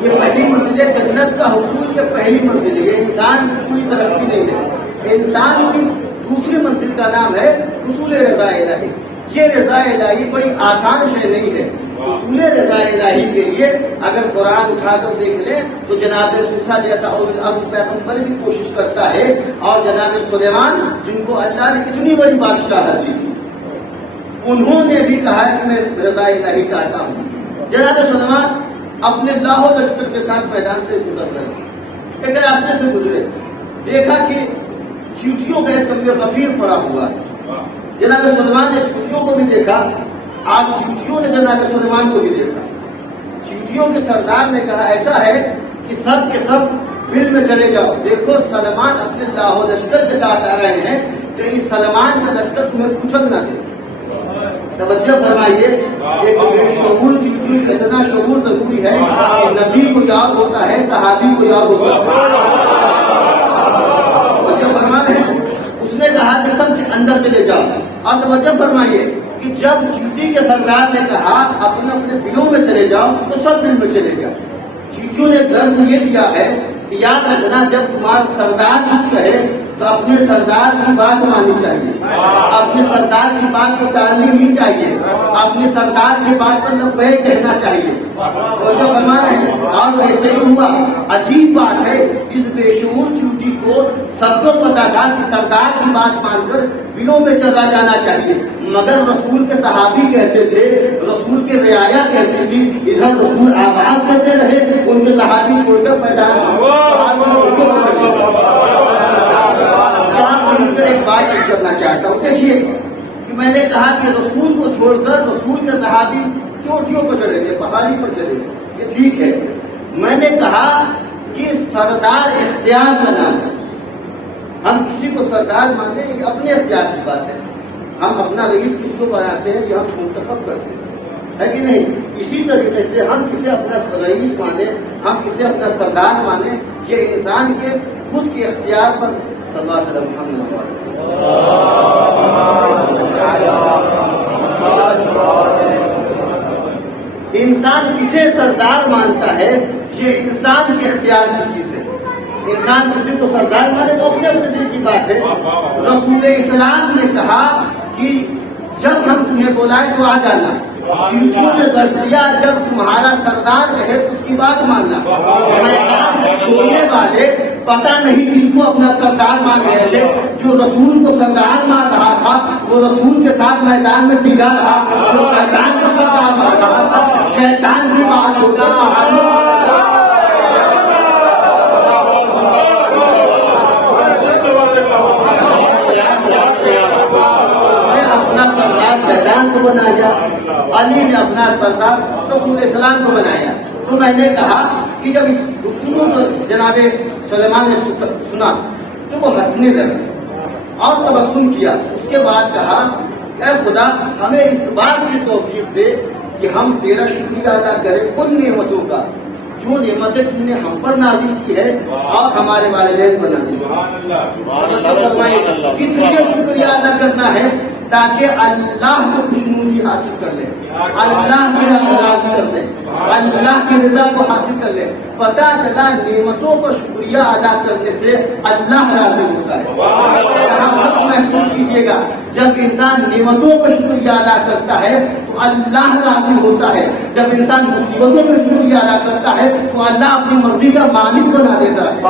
یہ پہلی منزل ہے جنت کا حصول، یہ پہلی منزل ہے، یہ انسان کی کوئی ترقی نہیں ہے۔ انسان کی دوسری منزل کا نام ہے حصول رضا الہی۔ یہ رضا الہی بڑی آسان شے نہیں ہے۔ حصول رضا الہی کے لیے اگر قرآن اٹھا کر دیکھ لیں تو جناب موسیٰ جیسا اولو العزم پیغمبر بھی کوشش کرتا ہے، اور جناب سلیمان جن کو اللہ نے اتنی بڑی بادشاہت دی تھی انہوں نے بھی کہا کہ میں رضا الہی چاہتا ہوں۔ جناب سلیمان اپنے لاہو لشکر کے ساتھ میدان سے گزر رہے، ایک راستے سے گزرے، دیکھا کہ چیوٹیوں کا ایک غفیر پڑا ہوا ہے، جناب سلیمان نے چیونٹیوں کو بھی دیکھا، آج چیونٹیوں نے جناب سلیمان کو بھی دیکھا۔ چیونٹیوں کے سردار نے کہا ایسا ہے کہ سب کے سب بل میں چلے جاؤ، دیکھو سلیمان اپنے لاہو لشکر کے ساتھ آ رہے ہیں کہ اس سلیمان کا لشکر تمہیں کچل نہ دے۔ توجہ فرمائیے، ایک بے شعور چیونٹی اتنا شعور ضروری ہے کہ نبی کو یاد ہوتا ہے، صحابی کو یاد ہوتا ہے۔ توجہ فرمائیے، اس نے کہا کہ سب اندر چلے جاؤ، اور توجہ فرمائیے کہ جب چیونٹی کے سردار نے کہا اپنے اپنے بلوں میں چلے جاؤ تو سب بل میں چلے گئے۔ چیونٹیوں نے درس یہ دیا ہے کہ یاد رکھنا جب تمہارا سردار کچھ کہے تو اپنے سردار کی بات ماننی چاہیے، اپنے سردار کی بات کو ٹالنی نہیں چاہیے، اپنے سردار کی بات پر لبیک کہنا چاہیے۔ اور جو فرما رہے ہیں اور ویسے ہی ہوا۔ عجیب بات ہے، اس بے شعور چیونٹی کو سب کو پتا تھا کہ سردار کی بات مان کر بلوں میں چلا جانا چاہیے، مگر رسول کے صحابی کیسے تھے، رسول کے رعایا کیسی تھی، ادھر رسول آباد کرتے رہے، ان کے صحابی چھوڑ کر پیدائش ایک بات کرنا چاہتا ہوں۔ دیکھیے کہ میں نے کہا کہ رسول کو چھوڑ کر رسول کے صحابی چوٹیوں پر چڑھے گئے، پہاڑی پر چڑھے گئے، یہ ٹھیک ہے۔ میں نے کہا کہ سردار اختیار کا نام ہے، ہم کسی کو سردار مانتے ہیں، یہ اپنے اختیار کی بات ہے۔ ہم اپنا رئیس کس کو بناتے ہیں، یہ ہم منتخب کرتے ہیں، ہے کہ نہیں؟ اسی طریقے سے ہم کسے اپنا رئیس مانیں، ہم کسے اپنا سردار مانیں، یہ انسان کے خود کے اختیار پر صلی اللہ علیہ وسلم۔ انسان کسے سردار مانتا ہے یہ انسان کے اختیار کی چیز ہے۔ انسان کسی کو سردار مانے تو اپنے اپنے دل کی بات ہے۔ رسول اسلام نے کہا کہ جب ہم تمہیں بلائے تو آ جانا، چیونٹیوں نے درس دیا جب تمہارا سردار کہے تو اس کی بات ماننا۔ میدان سے چھوڑنے والے پتہ نہیں کس کو اپنا سردار مان رہے تھے، جو رسول کو سردار مان رہا تھا وہ رسول کے ساتھ میدان میں ٹکا رہا، جو شیطان کو سردار مان رہا تھا شیطان کی بات ہوتا۔ اپنا سردار شیطان کو بنایا، علی نے اپنا سردار رسول اسلام کو بنایا۔ تو میں نے کہا کہ جب اس گفتگو کو جناب سلیمان نے سنا تو وہ ہنسنے لگے اور تبسم کیا۔ اس کے بعد کہا اے خدا ہمیں اس بات کی توفیق دے کہ ہم تیرا شکریہ ادا کریں ان نعمتوں کا جو نعمتیں تم نے ہم پر نازل کی ہے اور ہمارے والدین پر نازل کی۔ کس لیے شکریہ ادا کرنا ہے؟ تاکہ اللہ کو خوشنودی حاصل کر لے، اللہ کی راضی کر لے، اللہ کی رضا کو حاصل کر لے۔ پتہ چلا نعمتوں پر شکریہ ادا کرنے سے اللہ راضی ہوتا ہے۔ محسوس کیجیے گا جب انسان نعمتوں پر شکریہ ادا کرتا ہے تو اللہ راضی ہوتا ہے، جب انسان مصیبتوں پر شکریہ ادا کرتا ہے تو اللہ اپنی مرضی کا مالک بنا دیتا ہے۔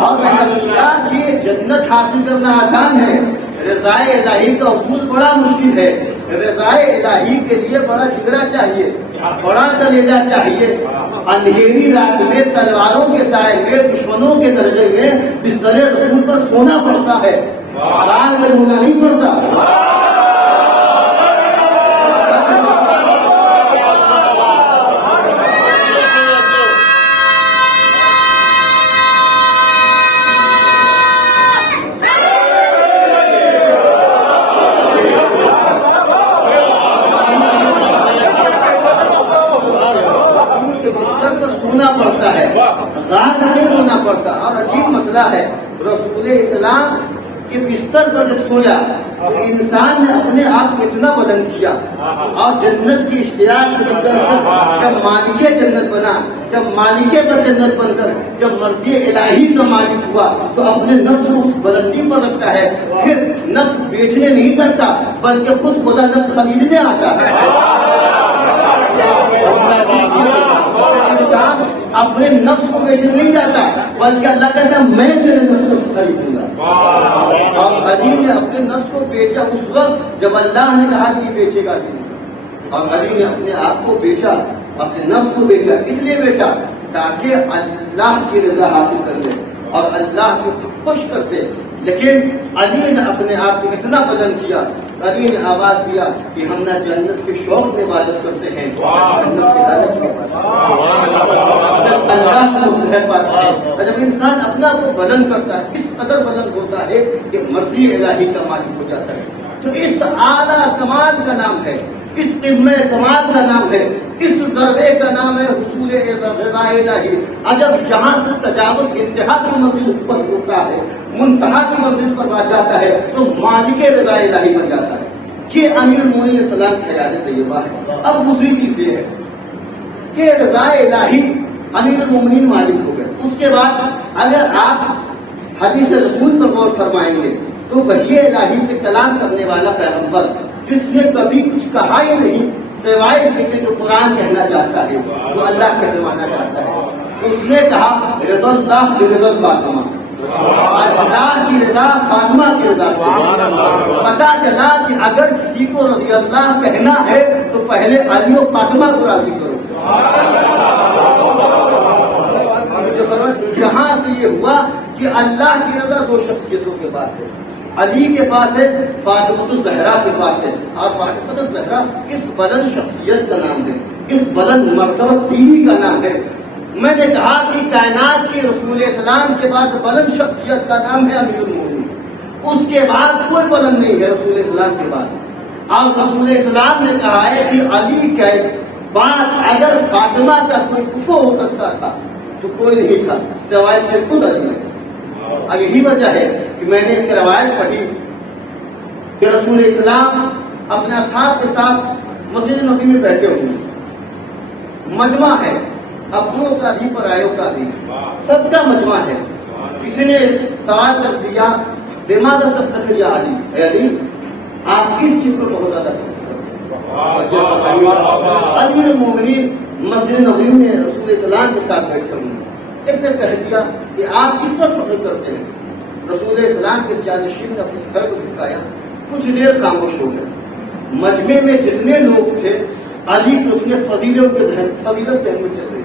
اور میں نے سنا کہ جنت حاصل کرنا آسان ہے، رضائے الہی کا حصول بڑا مشکل ہے۔ رضائے الہی کے لیے بڑا جگرا چاہیے، بڑا کلیجہ چاہیے۔ اندھیری رات میں تلواروں کے سائے میں دشمنوں کے درجے میں بستر رسول پر سونا پڑتا ہے، حلال میں ہونا نہیں پڑتا۔ پڑتا ہے، غار نہیں ہونا پڑتا۔ اور عجیب مسئلہ ہے، رسول اسلام کے بستر پر جب سویا تو انسان نے اپنے آپ کو اتنا بلند کیا اور جنت کی اشتیاق سے نکل کر جب مالک جنت بنا، جب مالک پر جنت بن کر جب مرضی الہی کا مالک ہوا تو اپنے نفس کو اس بلندی پر رکھتا ہے۔ پھر نفس بیچنے نہیں کرتا بلکہ خود خدا نفس خریدنے آتا ہے۔ انسان اپنے نفس کو بیچنے نہیں جاتا بلکہ اللہ کہتا ہے میں تیرے نفس کو خریدوں گا۔ اور علی نے اپنے نفس کو بیچا اس وقت جب اللہ نے کہا کہ بیچے گا نہیں، اور علی نے اپنے آپ کو بیچا، اپنے نفس کو بیچا۔ اس لیے بیچا تاکہ اللہ کی رضا حاصل کر لے اور اللہ کو خوش کرتے. لیکن علی نے اپنے آپ کو اتنا بلند کیا, علی نے آواز دیا کہ ہم نہ جنت کے شوق میں عبادت کرتے ہیں, جنت کے لالچ میں اللہ کو مستحق پاتے ہیں. اور جب انسان اپنا کو بلند کرتا ہے, اس قدر بلند ہوتا ہے کہ مرضی الہی کا مالک ہو جاتا ہے. تو اس اعلیٰ کمال کا نام ہے, اس قمہ کمال کا نام ہے, اس ضربے کا نام ہے حصول رضا الہی. جب یہاں سے تجاوز انتہا کی منزل پر ہوتا ہے, منتہا کی منزل پر آ جاتا ہے, تو مالک رضا الہی بن جاتا ہے. یہ امیر المومنین علیہ السلام کی حیات طیبہ ہے. اب دوسری چیز یہ ہے کہ رضا الہی امیر المومنین مالک ہو گئے. اس کے بعد اگر آپ حدیث رسول پر غور فرمائیں گے تو وحی الہی سے کلام کرنے والا پیغمبر جس نے کبھی کچھ کہا ہی نہیں سوائے اس کے جو قرآن کہنا چاہتا ہے, جو اللہ کہلوانا چاہتا ہے, اس نے کہا رضا اللہ برضا فاطمہ, اللہ کی رضا فاطمہ کی رضا سے. پتا چلا کہ اگر کسی کو رضی اللہ کہنا ہے تو پہلے علی و فاطمہ کو راضی کرو. جہاں سے یہ ہوا کہ اللہ کی رضا دو شخصیتوں کے پاس ہے, علی کے پاس ہے, فاطمہ الزہرا کے پاس ہے. اور فاطمہ الزہرا اس بلند شخصیت کا نام ہے, اس بلند مرتبہ بیوی کا نام ہے. میں نے کہا کہ کائنات کے رسول اسلام کے بعد بلند شخصیت کا نام ہے امیر المومنین. اس کے بعد کوئی بلند نہیں ہے رسول اسلام کے بعد. اور رسول اسلام نے کہا ہے کہ علی کے بعد اگر فاطمہ کا کوئی کفو ہو سکتا تھا تو کوئی نہیں تھا سوائے اس کے خود علی نے. اور یہی وجہ ہے کہ میں نے ایک روایت پڑھی کہ رسول اسلام اپنے اصحاب کے ساتھ مسجد نبی میں بیٹھے ہوئے, مجمع ہے, اپنوں کا بھی پرایوں کا بھی, سب کا مجمع ہے. کسی نے سوال کر دیا بماذا تفتخر یا علی, اے علی آپ کس چیز پر بہت زیادہ فخر کرتے ہیں؟ امیر المومنین مسجد نبی میں رسول اسلام کے ساتھ بیٹھے ہوئے. ایک نے کہہ دیا کہ آپ کس پر فخر کرتے ہیں؟ رسول اسلام کے جانشین نے اپنے سر کو جھکایا, کچھ دیر خاموش ہو گئے. مجمع میں جتنے لوگ تھے علی کو اتنے فضیلت ذہن میں چل رہی.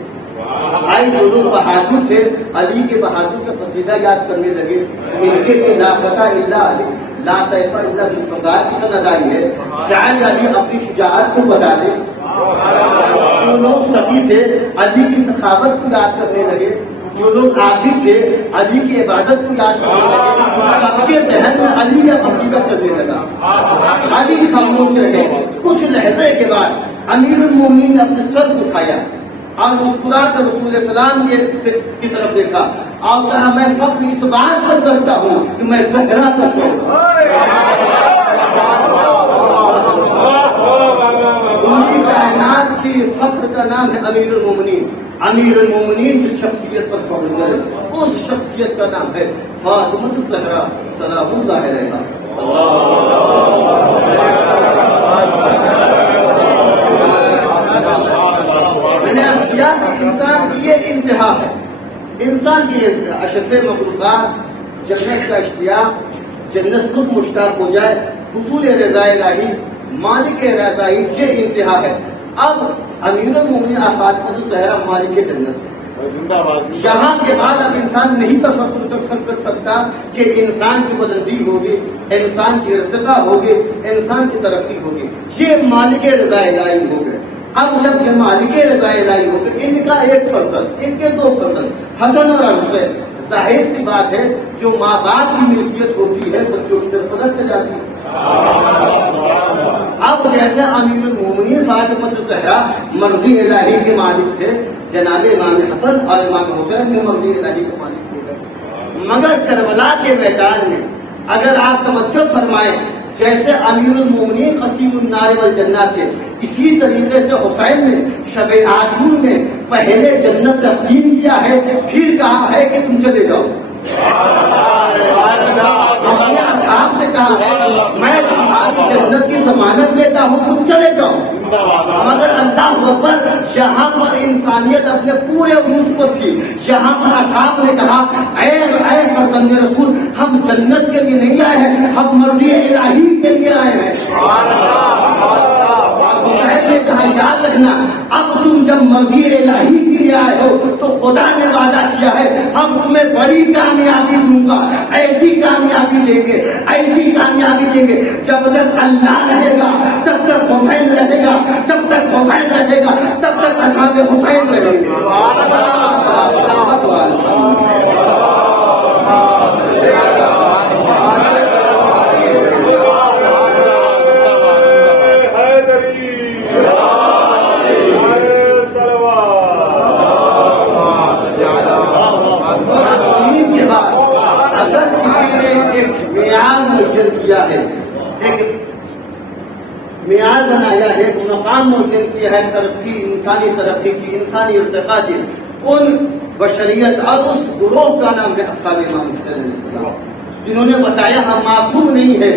بھائی جو لوگ بہادر تھے علی کے بہادر کا قصیدہ یاد کرنے لگے. ان کے لیے لا فتح الا علی, لا سیف الا ذوالفقار کی سند آئی ہے. شاید علی اپنی شجاعت کو بتا دے. جو لوگ سخی تھے علی کی سخاوت کو یاد کرنے لگے, جو لوگ عابد تھے علی کی عبادت کو یاد کرنے لگے. سب کے ذہن میں علی کا قصیدہ چلنے لگا. علی خاموش رہے. کچھ لحظے کے بعد امیر المومنین نے اپنے سر کو اٹھایا اور مسکرا کر رسول السلام کی طرف دیکھا اور کہا میں فخر اس بات پر کرتا ہوں کہ میں زہرا کا شوق ہوں. کائنات کی فخر کا نام ہے امیر المومنین. امیر المومنین جس شخصیت پر فخر کرے اس شخصیت کا نام ہے فاطمہ الزہرا سلام اللہ علیہا. میں نے عرض کیا کہ انسان کی یہ انتہا ہے, انسان کی اشرف مخلوقات جنت کا اشتیاق, جنت خود مشتاق ہو جائے, حصول رضا الہی, مالک رضا یہ انتہا ہے. اب امیر المومنین فاطمہ الزہرا مالک جنت. یہاں کے بعد اب انسان نہیں تصور کر سکتا کہ انسان کی بلندی ہوگی, انسان کی ارتقاء ہوگی, انسان کی ترقی ہوگی. یہ مالک رضا الہی ہو گئے. اب جب یہ مالک رضا الہی ہو گئے, ان کا ایک فرزند, ان کے دو فرزند حسن اور حسین. ظاہر سی بات ہے جو ماں باپ کی ملکیت ہوتی ہے بچوں کی طرف پلٹ جاتی ہے. اب جیسے امیر المومنین فاطمہ الزہرا مرضی الہی کے مالک تھے, جناب امام حسن اور امام حسین بھی مرضی الہی کے مالک تھے. مگر کربلا کے میدان میں اگر آپ توجہ فرمائیں, جیسے امیر المومنین قسیم النار والجنہ تھے, اسی طریقے سے حسین نے شب عاشور میں پہلے جنت تقسیم کیا ہے, پھر کہا ہے کہ تم چلے جاؤ. اپنے اصحاب سے کہا میں تمہاری جنت کی ضمانت لیتا ہوں, تم چلے جاؤ. مگر اللہ اکبر, یہاں پر انسانیت اپنے پورے عروج پر تھی. یہاں پر اصحاب نے کہا اے فرزند رسول, ہم جنت کے لیے نہیں آئے ہیں, ہم مرضی الہی کے لیے آئے ہیں. حسین نے کہا یاد رکھنا, اب تم جب مرضی الہی کے لیے آئے ہو تو خدا نے وعدہ کیا ہے ہم تمہیں بڑی کامیابی دوں گا، ایسی کامیابی دیں گے، ایسی کامیابی دیں گے، جب تک اللہ رہے گا تب تک حسین رہے گا، جب تک حسین رہے گا تب تک اصحاب حسین رہیں گے۔ معیار بنایا ہے، مقام موجود کیا ہے ترقی، انسانی ترقی کی، انسانی ارتقاء کی، ان بشریت اور اس گروہ کا نام ہے اصحاب امام حسین علیہ السلام، جنہوں نے بتایا ہم معصوم نہیں ہے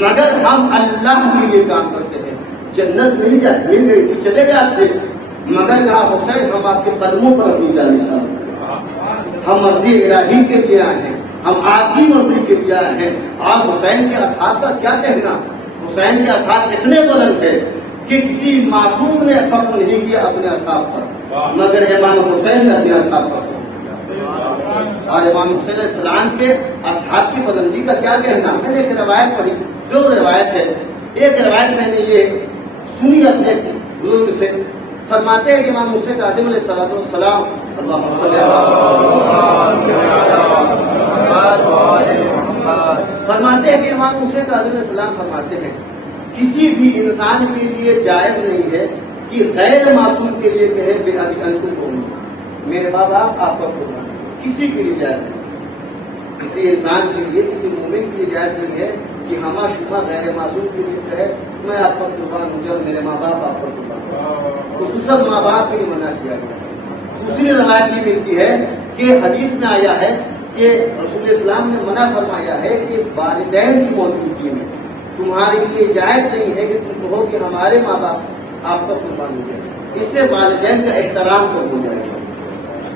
مگر ہم اللہ کے لیے کام کرتے ہیں۔ جنت مل گئی تو چلے جاتے مگر یہاں حسین ہم آپ کے قدموں پر اپنی جان نثار کرتے ہیں، ہم مرضی الہی کے لیے آئے ہیں، ہم آپ کی مرضی کے لیے آئے ہیں۔ اور حسین کے اصحاب کا کیا کہنا، حسین کے اصحاب اتنے بلند ہے کہ کسی معصوم نے فخر نہیں کیا اپنے اصحاب پر مگر امام حسین نے اپنے اصحاب پر فخر کیا۔ اور امام حسین علیہ السلام کے اصحاب کی بلندی کا کیا کہنا، میں نے ایک روایت پڑھی، دو روایت ہے، ایک روایت میں نے یہ سنی اپنے بزرگ سے، فرماتے ہیں کہ امام حسین کاظم علیہ السلام فرماتے ہیں کہ امام حسین کاظم علیہ السلام فرماتے ہیں کسی بھی انسان کے لیے جائز نہیں ہے کہ غیر معصوم کے لیے کہے بے ابی انتم قومی، میرے باپ آپ کا قربان، کسی کے لیے جائز نہیں، کسی انسان کے لیے، کسی مومن کے لیے جائز نہیں ہے کہ ہما شبہ غیر معصوم کے لیے کہے میں آپ کا قربان ہوں جب میرے ماں باپ آپ کا قربان، خصوصاً ماں باپ کے لیے منع کیا گیا۔ دوسری روایت یہ ملتی ہے کہ حدیث میں آیا ہے کہ رسول اسلام نے منع فرمایا ہے کہ والدین کی موجودگی میں تمہارے لیے جائز نہیں ہے کہ تم کہو کہ ہمارے ماں باپ آپ کا قربان ہو جائے، اس سے والدین کا احترام کم ہو جائے گا۔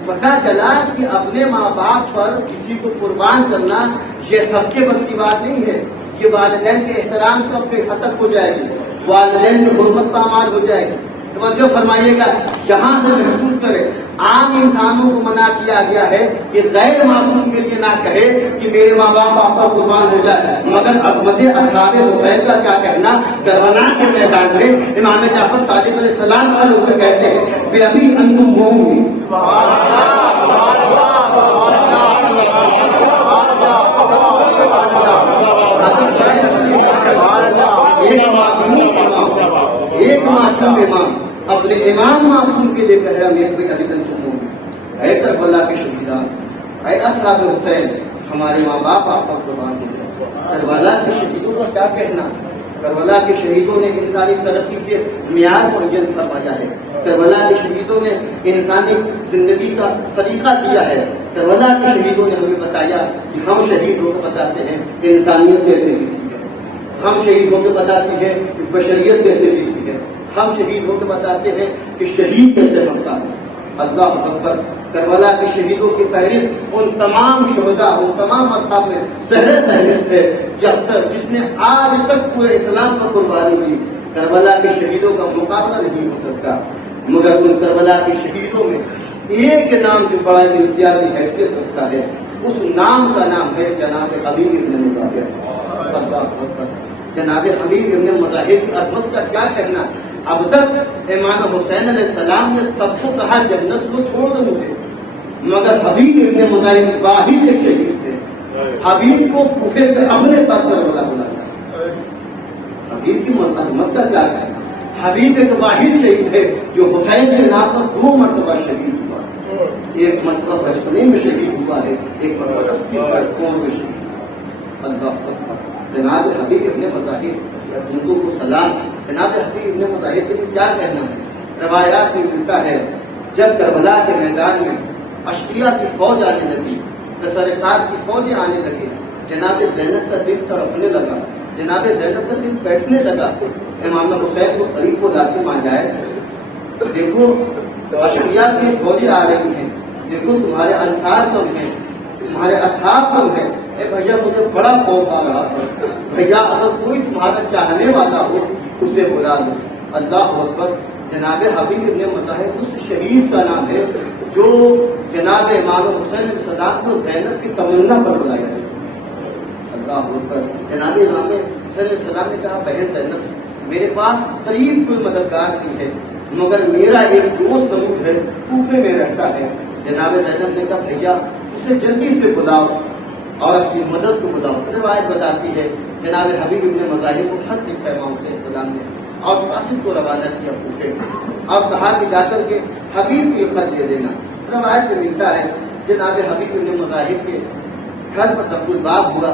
پتہ چلا کہ اپنے ماں باپ پر کسی کو قربان کرنا یہ سب کے بس کی بات نہیں ہے کہ والدین کے احترام کو بے خطر ہو جائے گی، والدین کی حرمت پامال ہو جائے گی۔ توجہ فرمائیے گا، یہاں سے محسوس کرے عام انسانوں کو منع کیا گیا ہے کہ غیر معصوم کے لیے نہ کہے کہ میرے ماں باپ آپ کا قربان ہو جائے، مگر عظمت اصحاب حسین کا کیا کہنا، کربلا کے میدان میں امام جعفر صادق علیہ السلام کا لوگ کہتے ہیں بے ابی انتم قومی، ایک معصوم امام اپنے امام معصوم کے لیے کہہ رہا اے کربلا کے شہیدان، اے اصحاب حسین ہمارے ماں باپ آپ کا قربان ہو گئے۔ کربلا کے شہیدوں کا کیا کہنا، کربلا کے شہیدوں نے انسانی ترقی کے معیار کو ایجاد فرمایا ہے، کربلا کے شہیدوں نے انسانی زندگی کا سلیقہ دیا ہے، کربلا کے شہیدوں نے ہمیں بتایا کہ ہم شہید ہو کے بتاتے ہیں کہ انسانیت کیسے ہوتی ہے، ہم شہید ہو کے بتاتے ہیں کہ بشریت کیسے ہوتی ہے، ہم شہید ہو کے بتاتے ہیں کہ شہید کیسے بنتا ہے۔ اللہ اکبر، کربلا کے شہیدوں کی فہرست ان تمام شہداء، ان تمام اصحاب میں سہر فہرست ہے جس نے آج تک پورے اسلام پر قربانی دی۔ کربلا کے شہیدوں کا مقابلہ نہیں ہو سکتا، مگر ان کربلا کے شہیدوں میں ایک نام سے بڑا امتیازی حیثیت رکھتا ہے، اس نام کا نام ہے جناب حبیب ابن مظاہر۔ جناب حبیب ابن مظاہر کی عظمت کا کیا کہنا، اب تک امام حسین علیہ السلام نے سب کو کہا جنت کو چھوڑ دو مجھے، مگر حبیب ابن مظاہر واحد ایک شہید تھے، حبیب کو کوفے سے اپنے پاس کربلا بلایا۔ حبیب کی عظمت کا کیا کہنا، حبیب ایک واحد شہید ہے جو حسین کے نام پر 2 مرتبہ شہید ہوا، ایک مرتبہ بچپنے میں شہید ہوا ہے، ایک مرتبہ 80 سال قوم میں شہید۔ اللہ اکبر، جناب حبیب ابن مظاہر کو سلام۔ جناب حبیب ابن مظاہر کے لیے کیا کہنا ہے، روایات میں ملتا ہے جب کربلا کے میدان میں اشقیاء کی فوج آنے لگی، قصر سعد کی فوجیں آنے لگی، جناب زینب کا دل تڑپنے لگا، جناب زینب کا دل بیٹھنے لگا، امام حسین کو قریب کو لاتے مان جائے، دیکھو اشقیاء کی فوجیں آ رہی ہیں، دیکھو تمہارے انصار کم ہیں، تمہارے اصحاب کم ہیں، اے بھیا مجھے بڑا خوف آ رہا ہے، بھیا اگر کوئی تمہارا چاہنے والا ہو اسے بلا لو۔ اللہ اکبر، جناب حبیب ابن مظاہر اس شریف کا نام ہے جو جناب امام حسین علیہ السلام کو زینب کی تمنا پر بلایا ہے. اللہ اکبر. جناب امام حسین علیہ السلام نے کہا بہن زینب میرے پاس قریب کوئی مددگار نہیں ہے مگر میرا ایک دوست ضرور ہے کوفے میں رہتا ہے. جناب زینب نے کہا بھیا اسے جلدی سے بلاؤ اور اپنی مدد کو بلاؤ. روایت بتاتی ہے جناب حبیب ابن مظاہر کو خط لکھا امام حسین علیہ السلام نے اور قاصد کو روانہ کیا کوفے اور کہا کہ جا کر کے حبیب کو یہ خط دے دینا. روایت میں ملتا ہے جناب حبیب ابن مظاہر کے گھر پر تب الباب ہوا.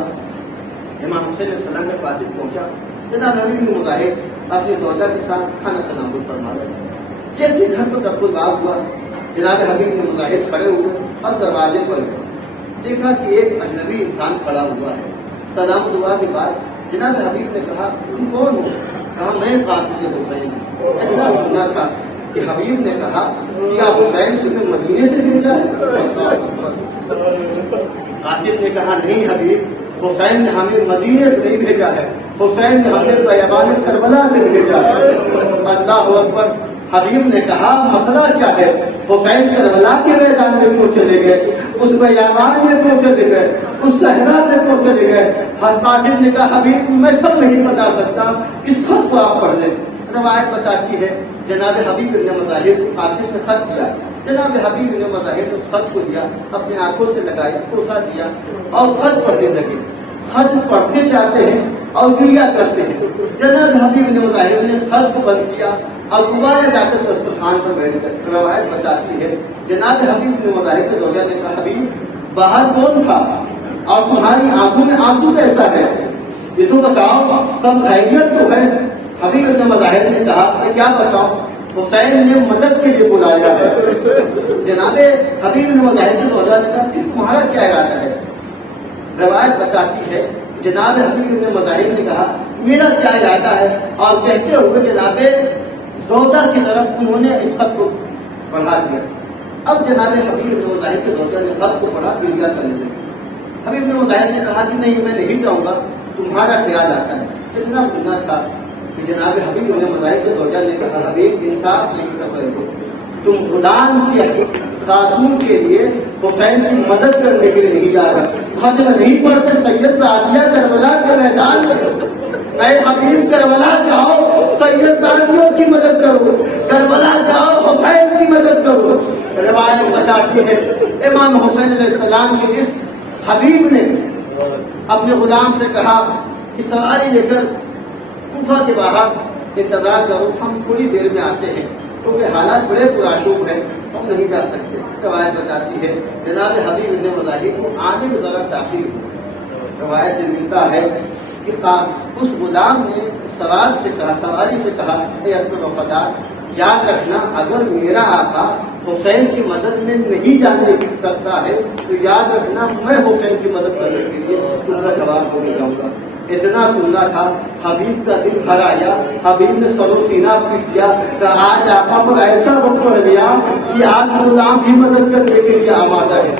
امام حسین علیہ السلام کے قاصد پہنچا. جناب حبیب ابن مظاہر اپنی زوجہ کے ساتھ کھانا تناول فرما رہے تھے. جیسے گھر پر تب الباب ہوا جناب حبیب ابن مظاہر کھڑے ہوئے اور دروازے پر گئے. دیکھا کہ ایک اجنبی انسان کھڑا ہوا ہے. سلام دعا کے بعد جناب حبیب نے کہا تم کون ہو؟ کہا میں قاصد حسین ہوں. ایسا سننا تھا کہ حبیب نے کہا کیا حسین تمہیں مدینے سے بھیجا ہے؟ قاصد نے کہا نہیں حبیب حسین نے ہمیں مدینے سے نہیں بھیجا ہے حسین نے ہمیں بیابان کربلا سے بھیجا ہے. اللہ اکبر. حبیب نے کہا مسئلہ کیا ہے؟ حسین کربلا کے میدان میں کیوں چلے گئے؟ اس بیابان میں کیوں چلے گئے؟ اس صحرا میں کیوں چلے گئے؟ قاصد نے کہا حبیب میں سب نہیں بتا سکتا اس خط کو آپ پڑھ لیں. روایت بتاتی ہے جناب حبیب ابن مظاہر قاصد نے خط دیا. جناب حبیب ابن مظاہر نے اس خط کو لیا اپنے آنکھوں سے لگایا کوسا دیا اور خط پڑھنے لگے. خط پڑھتے جاتے ہیں اور گریا کرتے ہیں. جناب حبیب ابن مظاہر نے خط کو بند کیا اور دوبارہ جا کر دسترخوان پر بیٹھ گئے. روایت بتاتی ہے جناب حبیب ابن مظاہر کے زوجہ نے کہا حبیب باہر کون تھا اور تمہاری آنکھوں میں آنسو کیسا ہے؟ یہ تو بتاؤ سب خیریت تو ہے. حبیب ابن مظاہر نے کہا میں کیا بتاؤں حسین نے مدد کے لیے بلایا ہے. جناب حبیب ابن مظاہر کے زوجہ نے کہا کہ تمہارا کیا ارادہ ہے؟ روایت بتاتی ہے جناب حبیب ابن مظاہر نے کہا میرا کیا ارادہ ہے اور کہتے ہوئے جناب زوجہ کی طرف انہوں نے اس خط کو بڑھا دیا. اب جناب حبیب ابن مظاہر کے زوجہ نے خط کو پڑھا گریا کرنے لگے. حبیب ابن مظاہر نے کہا کہ نہیں میں نہیں جاؤں گا تمہارا خیال آتا ہے. اتنا سننا تھا کہ جناب حبیب ابن مظاہر کے زوجہ نے کہا حبیب انصاف نہیں کر رہے ہو تم غلام کی خاتون کے لیے حسین کی مدد کرنے کے لیے نہیں جا رہا. خط نہیں پڑھتے سید سعدیہ کربلا کے میدان میں اے حبیب کربلا جاؤ سید سعدیوں کی مدد کرو کربلا جاؤ حسین کی مدد کرو. روایت بتاتی ہے امام حسین علیہ السلام کے اس حبیب نے اپنے غلام سے کہا کہ سواری لے کر کوفہ کے باہر انتظار کرو ہم تھوڑی دیر میں آتے ہیں کیونکہ حالات بڑے پرآشوب ہیں ہم نہیں جا سکتے. روایت بتاتی ہے جناب حبیب ابن مظاہر کو آنے میں ذرا تاخیر ہوئی. روایت سے ملتا ہے کہ اس غلام نے سواری سے کہا اے اسد وفادار یاد رکھنا اگر میرا آقا حسین کی مدد میں نہیں جانے کی سکتا ہے تو یاد رکھنا میں حسین کی مدد کرنے کے لیے تم کا سوار ہو جاؤں گا. اتنا سننا تھا حبیب کا دل بھر آیا. حبیب نے سر و سینہ پیٹ دیا کہ آج آقا پر ایسا وقت پڑ گیا کہ آج غلام بھی مدد کرنے کے لیے آمادہ ہے.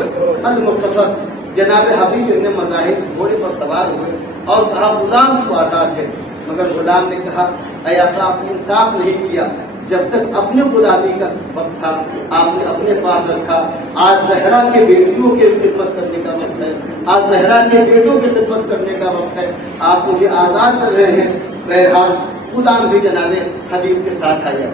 المختصر جناب حبیب ابن مظاہر گھوڑے پر سوار ہوئے اور کہا غلام تو آزاد ہے مگر غلام نے کہا اے آقا آپ نے انصاف نہیں کیا. جب تک اپنے غلامی کا وقت تھا آپ نے اپنے پاس رکھا. آج زہرا کے بیٹیوں کی خدمت کرنے کا وقت ہے. آج زہرا کے بیٹوں کی خدمت کرنے کا وقت ہے. آپ مجھے آزاد کر رہے ہیں. بہرحال غلام بھی جناب حبیب کے ساتھ آیا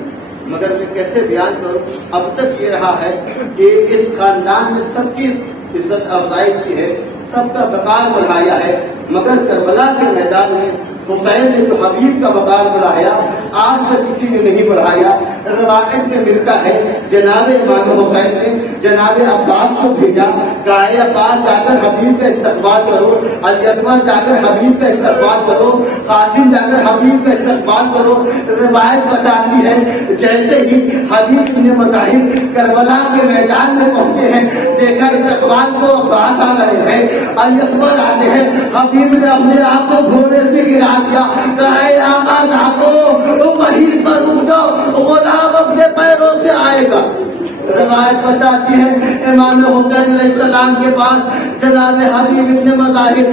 مگر میں کیسے بیان کروں. اب تک یہ رہا ہے کہ اس خاندان نے سب کی عزت افزائی کی ہے سب کا وقار بڑھایا ہے مگر کربلا کے میدان میں حسین نے جو حبیب کا وقار بڑھایا آج تک کسی نے نہیں بڑھایا. روایت میں ملتا ہے جناب امام حسین نے جناب عباس کو بھیجا کہ عباس جا کر حبیب کا استقبال کرو. علی اکبر جا کر حبیب کا استقبال کرو. قاسم جا کر حبیب کا استقبال کرو. روایت بتاتی ہے جیسے ہی حبیب ابن مظاہر کربلا کے میدان میں پہنچے ہیں دیکھا استقبال کو عباس آ رہے ہیں. علی اکبر آتے ہیں. حبیب نے اپنے آپ کو گھوڑے سے گرا دیا. وہیں پر رک جاؤ غلام اپنے پیروں سے آئے گا. روایت بتاتی ہے امام حسین علیہ السلام کے پاس جناب حبیب ابن مظاہر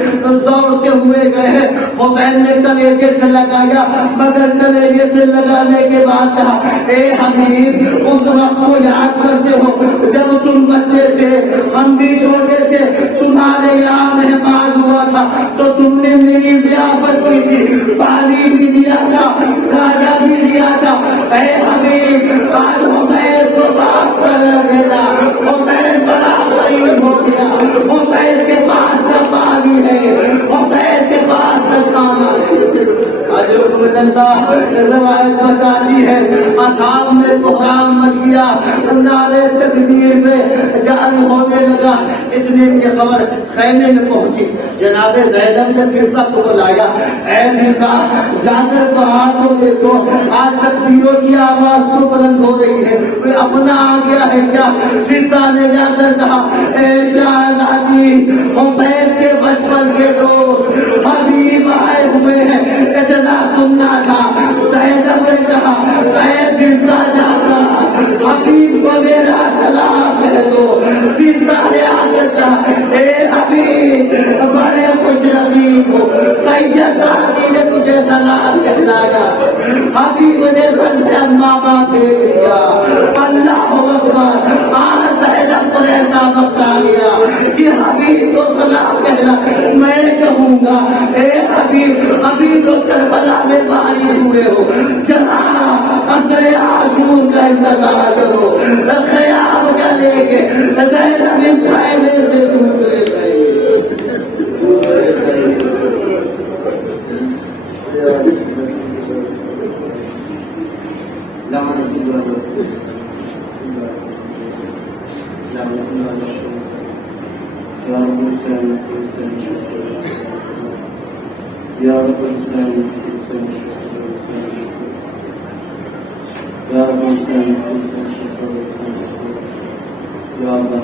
دوڑتے ہوئے گئے ہیں. حسین نے کلیجے سے لگایا مگر کلیجے سے لگانے کے بعد کہا اے حبیب اس وقت کو یاد کرتے ہو جب تم بچے تھے ہم بھی چھوٹے تھے تمہارے یہاں مہمان ہوا تھا تو تم نے میری ضیافت کی تھی پانی بھی دیا تھا کھانا بھی دیا تھا. اے حبیب آج حسین کو بات کر دیتا حسین بڑا غریب ہو گیا حسین کے پاس نہ پانی ہے حسین کے پاس نہ کھانا ہے. روایت بتاتی ہے اصحاب میں بحران مچ گیا نعرے تکبیر میں جاری ہونے لگا. اتنے کی خبر خیمے میں پہنچی. جناب زینب نے فضہ کو بلایا اے فضہ جا کر باہر کو دیکھو آج تکبیروں کی آواز تو بلند ہو رہی ہے کوئی اپنا آ گیا ہے کیا. فضہ نے جا کر کہا اے شہزادی حسین کے بچپن کے دوست حبیب آئے ہوئے ہیں اتنا سننا تھا. زینب نے کہا اے فضہ جا کر حبیب کو میرا سلام کہہ دو. فضہ نے آگے کہا اے حبیب بڑے خوش نصیب ہو سید سعدی نے تجھے سلام کہلایا. حبیب نے سر سے اماں باپ دیکھ دیا. اللہ اکبر. آج زینب پر ایسا وقت آ گیا کہ حبیب کو سلام کہنا میں کہوں گا اے حبیب ابھی تو کربلا میں باری ہوئے ہو چلا عصر عاشور کا انتظار کرو خیام چلے گے. زینب اس خیمے سے دوسرے گئے. یا رب حسین یا رب حسین یا اللہ